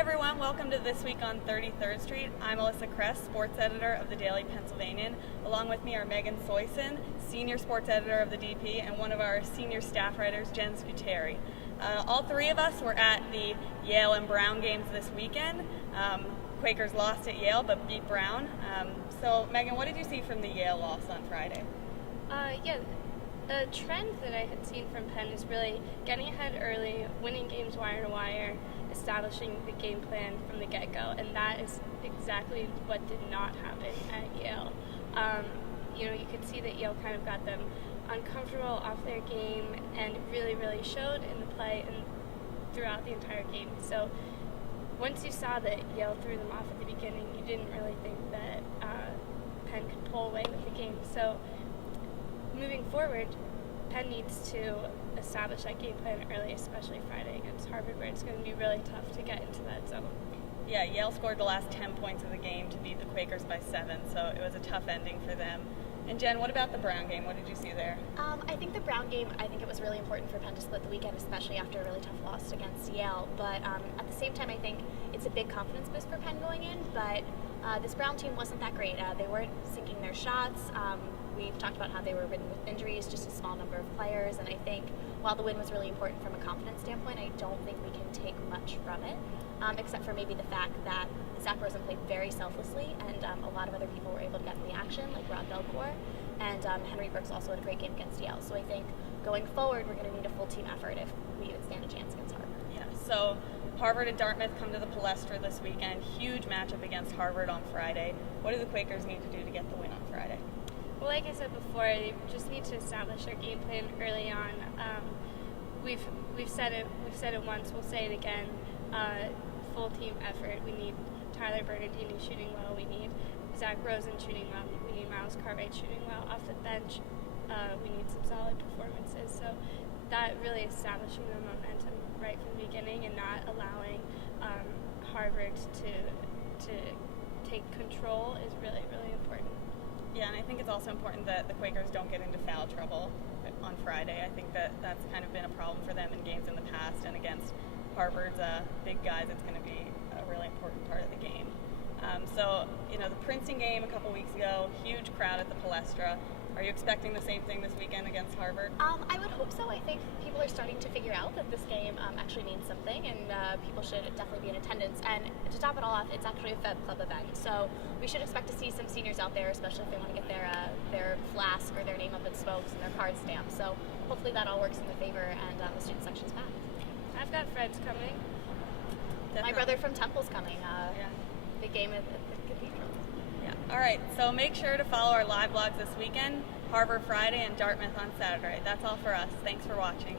everyone, welcome to This Week on 33rd Street. I'm Alyssa Kress, sports editor of the Daily Pennsylvanian. Along with me are Megan Soyson, senior sports editor of the DP, and one of our senior staff writers, Jen Scuteri. All three of us were at the Yale and Brown games this weekend. Quakers lost at Yale but beat Brown. So Megan, what did you see from the Yale loss on Friday? The trend that I had seen from Penn is really getting ahead early, winning games wire to wire, establishing the game plan from the get-go, and that is exactly what did not happen at Yale. You could see that Yale kind of got them uncomfortable off their game, and it really, really showed in the play and throughout the entire game. So once you saw that Yale threw them off at the beginning, you didn't really think that Penn could pull away with the game. So moving forward, Penn needs to establish that game plan early, especially Friday against Harvard, where it's going to be really tough to get into that zone. Yeah, Yale scored the last 10 points of the game to beat the Quakers by 7, so it was a tough ending for them. And Jen, what about the Brown game? What did you see there? I think the Brown game, it was really important for Penn to split the weekend, especially after a really tough loss against Yale. But at the same time, I think it's a big confidence boost for Penn going in. But this Brown team wasn't that great. They weren't sinking their shots. We've talked about how they were ridden with injuries, just a small number of players. And I think while the win was really important from a confidence standpoint, I don't think we can take much from it, except for maybe the fact that Zach Rosen played very selflessly, and a lot of other people were able to get in the action, like Rob Belcourt, and Henry Brooks also had a great game against Yale. So I think going forward, we're going to need a full team effort if we even stand a chance against Harvard. Yeah, so Harvard and Dartmouth come to the Palestra this weekend. Huge matchup against Harvard on Friday. What do the Quakers need to do to get the win on Friday? Well, like I said before, they just need to establish their game plan early on. We've said it once. We'll say it again. Full team effort. We need Tyler Bernardini shooting well. We need Zach Rosen shooting well. We need Miles Cartwright shooting well. Off the bench, we need some solid performances. So that really establishing the momentum right from the beginning and not allowing Harvard to take control is really, really important. Yeah, and I think it's also important that the Quakers don't get into foul trouble on Friday. I think that's kind of been a problem for them in games in the past, and against Harvard's big guys, it's going to be a really important part of the game. The Princeton game a couple weeks ago, huge crowd at the Palestra. Are you expecting the same thing this weekend against Harvard? I would hope so. I think people are starting to figure out that this game actually means something, and people should definitely be in attendance. And to top it all off, it's actually a Fed Club event, so we should expect to see some seniors out there, especially if they want to get their flask or their name up in smokes and their card stamped. So hopefully that all works in their favor, and the student section's packed. I've got friends coming. Definitely. My brother from Temple's coming. Yeah. Big game at the Cathedral. Yeah. All right, so make sure to follow our live blogs this weekend, Harvard Friday and Dartmouth on Saturday. That's all for us. Thanks for watching.